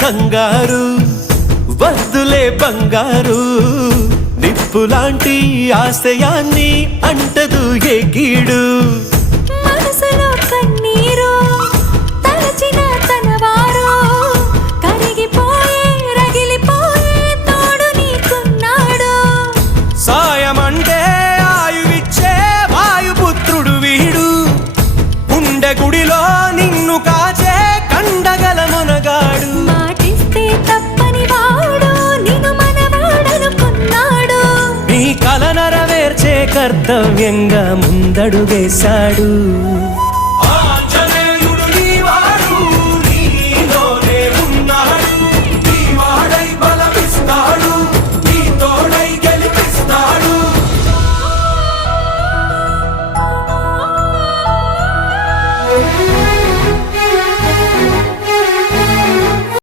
కంగారు వద్దులే బంగారు నిప్పులాంటి ఆశయాన్ని అంటదు ఏ కీడు మనసులో కన్నీరు తలచిన తనవారు కరిగిపోయే రగిలిపోయే తోడు నీకున్నాడు సాయమంటే ఆయువిచ్చే వాయుపుత్రుడు వీడు ఉండే గుడిలో నిన్ను కాచే కండగల మునగాడు మాటిస్తే తప్పని వాడు నిన్ను మనవాడనుకున్నాడు నీ కల నెరవేర్చే కర్తవ్యంగా ముందడుగేశాడు